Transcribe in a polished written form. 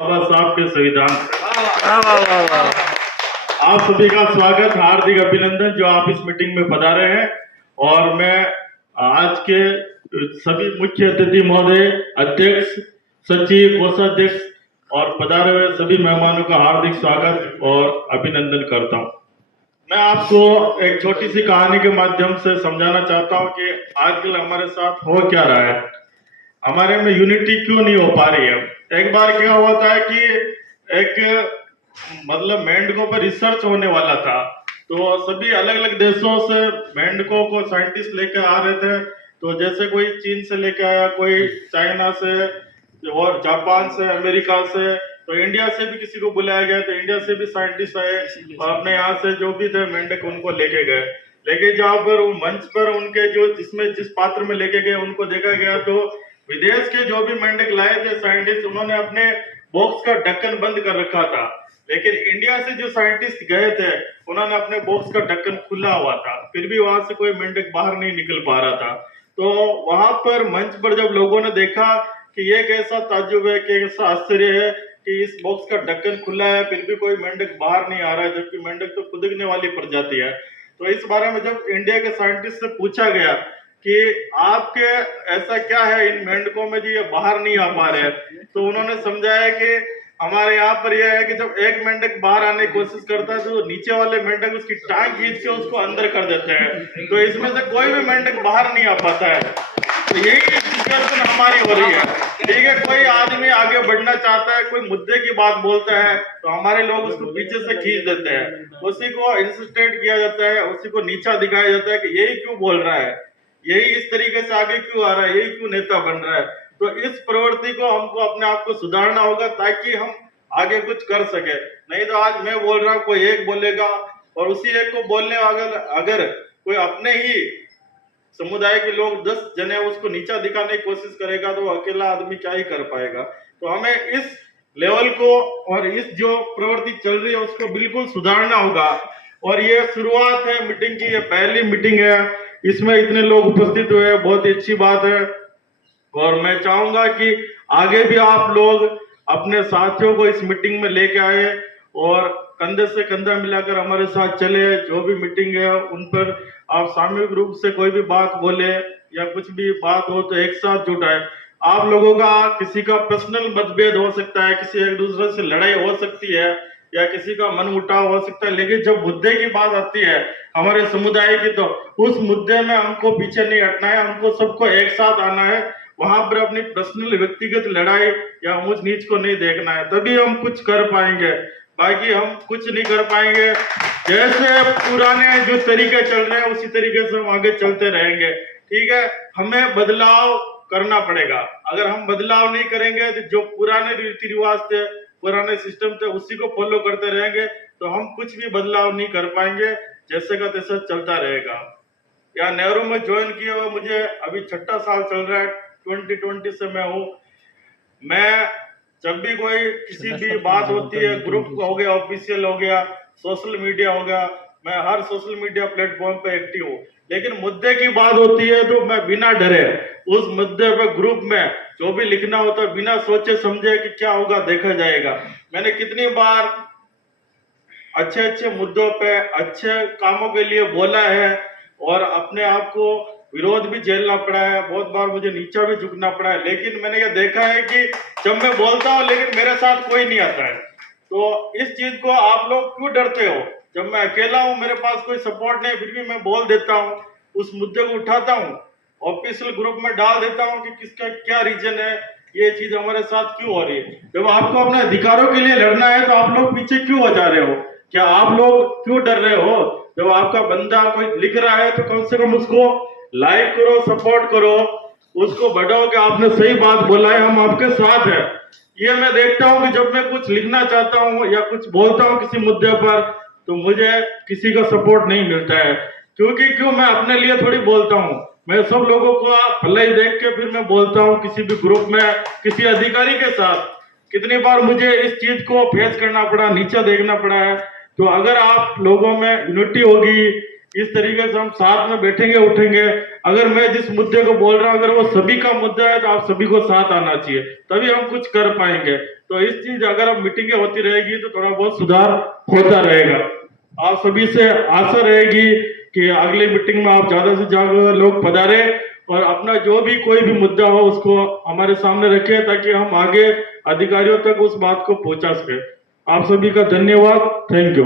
बाबा साहब के संविधान पे। आप सभी का स्वागत, हार्दिक अभिनंदन जो आप इस मीटिंग में पधारे हैं। और मैं आज के सभी मुख्य अतिथि महोदय, अध्यक्ष, सचिव, कोषाध्यक्ष और पधारे हुए सभी मेहमानों का हार्दिक स्वागत और अभिनंदन करता हूं। मैं आपको एक छोटी सी कहानी के माध्यम से समझाना चाहता हूं कि आजकल हमारे साथ हो क्या रहा है, हमारे में यूनिटी क्यों नहीं हो पा रही है। एक बार क्या होता है कि एक मेंढकों पर रिसर्च होने वाला था, तो सभी अलग अलग देशों से मेंढकों को साइंटिस्ट लेकर आ रहे थे। तो जैसे कोई चीन से लेकर आया, कोई चाइना से और जापान से, अमेरिका से, तो इंडिया से भी किसी को बुलाया गया। तो इंडिया से भी साइंटिस्ट आए और अपने यहाँ से जो भी थे मेंढक उनको लेके गए। लेकिन जहाँ पर मंच पर उनके जो जिस पात्र में लेके गए उनको देखा गया, तो विदेश के जो भी मेंढक लाए थे साइंटिस्ट, उन्होंने अपने बॉक्स का ढक्कन बंद कर रखा था। लेकिन इंडिया से जो साइंटिस्ट गए थे उन्होंने अपने बॉक्स का ढक्कन खुला हुआ था, फिर भी वहां से कोई मेंढक बाहर नहीं निकल पा रहा था। तो वहां पर मंच पर जब लोगों ने देखा कि ये कैसा ताज्जुब है, कैसा आश्चर्य है कि इस बॉक्स का ढक्कन खुला है फिर भी कोई मेंढक बाहर नहीं आ रहा है, जबकि मेंढक तो खुदकने वाली प्रजाति है। तो इस बारे में जब इंडिया के साइंटिस्ट से पूछा गया कि आपके ऐसा क्या है इन मेंढकों में जो ये बाहर नहीं आ पा रहे हैं, तो उन्होंने समझाया कि हमारे यहाँ पर यह है कि जब एक मेंढक बाहर आने की कोशिश करता है तो नीचे वाले मेंढक उसकी टांग खींच के उसको अंदर कर देते हैं। तो इसमें से कोई भी मेंढक बाहर नहीं आ पाता है। तो यही सिचुएशन हमारी हो रही है। ठीक है, कोई आदमी आगे बढ़ना चाहता है, कोई मुद्दे की बात बोलता है, तो हमारे लोग उसको पीछे से खींच देते हैं, उसी को इंसल्टेड किया जाता है, उसी को नीचा दिखाया जाता है कि यही क्यों बोल रहा है, यही इस तरीके से आगे क्यों आ रहा है, यही क्यों नेता बन रहा है। तो इस प्रवृत्ति को हमको अपने आप को सुधारना होगा ताकि हम आगे कुछ कर सके। नहीं तो आज मैं बोल रहा हूँ, कोई एक बोलेगा और उसी एक को बोलने अगर कोई अपने ही समुदाय के लोग 10 जने उसको नीचा दिखाने की कोशिश करेगा तो अकेला आदमी क्या ही कर पाएगा। तो हमें इस लेवल को और इस जो प्रवृत्ति चल रही है उसको बिल्कुल सुधारना होगा। और ये शुरुआत है मीटिंग की, ये पहली मीटिंग है, इसमें इतने लोग उपस्थित हुए, बहुत ही अच्छी बात है। और मैं चाहूंगा कि आगे भी आप लोग अपने साथियों को इस मीटिंग में लेके आए और कंधे से कंधा मिलाकर हमारे साथ चले। जो भी मीटिंग है उन पर आप सामूहिक रूप से कोई भी बात बोले या कुछ भी बात हो तो एक साथ जुटाए। आप लोगों का किसी का पर्सनल मतभेद हो सकता है, किसी एक दूसरे से लड़ाई हो सकती है या किसी का मन मुटाव हो सकता है, लेकिन जब मुद्दे की बात आती है हमारे समुदाय की, तो उस मुद्दे में हमको पीछे नहीं हटना है, हमको सबको एक साथ आना है। वहां पर अपनी पर्सनल व्यक्तिगत लड़ाई या ऊंच नीच को नहीं देखना है, तभी हम कुछ कर पाएंगे, बाकी हम कुछ नहीं कर पाएंगे। जैसे पुराने जो तरीके चल रहे हैं उसी तरीके से हम आगे चलते रहेंगे। ठीक है, हमें बदलाव करना पड़ेगा। अगर हम बदलाव नहीं करेंगे तो जो पुराने रीति रिवाज थे, पुराने सिस्टम थे, उसी को फॉलो करते रहेंगे तो हम कुछ भी बदलाव नहीं कर पाएंगे, जैसे का तैसा चलता रहेगा। या नेहरू में ज्वाइन किया हुआ मुझे अभी 6ठा साल चल रहा है, 2020 से मैं हूँ। मैं जब भी कोई किसी भी बात होती है, ग्रुप हो गया, ऑफिशियल हो गया, सोशल मीडिया हो गया, मैं हर सोशल मीडिया प्लेटफॉर्म पे एक्टिव हूँ। लेकिन मुद्दे की बात होती है तो मैं बिना डरे उस मुद्दे पे ग्रुप में जो भी लिखना होता है बिना सोचे समझे कि क्या होगा देखा जाएगा। मैंने कितनी बार अच्छे अच्छे मुद्दों पे अच्छे कामों के लिए बोला है और अपने आप को विरोध भी झेलना पड़ा है, बहुत बार मुझे नीचा भी झुकना पड़ा है। लेकिन मैंने ये देखा है कि जब मैं बोलता हूँ लेकिन मेरे साथ कोई नहीं आता है। तो इस चीज को आप लोग क्यों डरते हो? जब मैं अकेला हूँ, मेरे पास कोई सपोर्ट नहीं, फिर भी मैं बोल देता हूँ, उस मुद्दे को उठाता हूँ, ऑफिशियल ग्रुप में डाल देता हूँ कि किसका क्या रीजन है, ये चीज हमारे साथ क्यों हो रही है। जब आपको अपने अधिकारों के लिए लड़ना है तो आप लोग पीछे क्यों हो जा रहे हो? क्या आप लोग क्यों डर रहे हो? जब आपका बंदा कोई लिख रहा है तो कम से कम उसको लाइक करो, सपोर्ट करो, उसको बढ़ाओ कि आपने सही बात बोला है, हम आपके साथ हैं। ये मैं देखता हूँ कि जब मैं कुछ लिखना चाहता हूँ या कुछ बोलता हूँ किसी मुद्दे पर तो मुझे किसी का सपोर्ट नहीं मिलता है। क्यों मैं अपने लिए थोड़ी बोलता हूँ, मैं सब लोगों को भलाई देख के फिर मैं बोलता हूँ किसी भी ग्रुप में, किसी अधिकारी के साथ। कितनी बार मुझे इस चीज को फेस करना पड़ा, नीचा देखना पड़ा है। तो अगर आप लोगों में यूनिटी होगी, इस तरीके से हम साथ में बैठेंगे उठेंगे, अगर मैं जिस मुद्दे को बोल रहा हूँ अगर वो सभी का मुद्दा है तो आप सभी को साथ आना चाहिए, तभी हम कुछ कर पाएंगे। तो इस चीज अगर अब मीटिंगें होती रहेगी तो थोड़ा बहुत सुधार होता रहेगा। आप सभी से आशा रहेगी कि अगली मीटिंग में आप ज्यादा से ज्यादा लोग पधारे और अपना जो भी कोई भी मुद्दा हो उसको हमारे सामने रखें ताकि हम आगे अधिकारियों तक उस बात को पहुंचा सके। आप सभी का धन्यवाद। Thank you.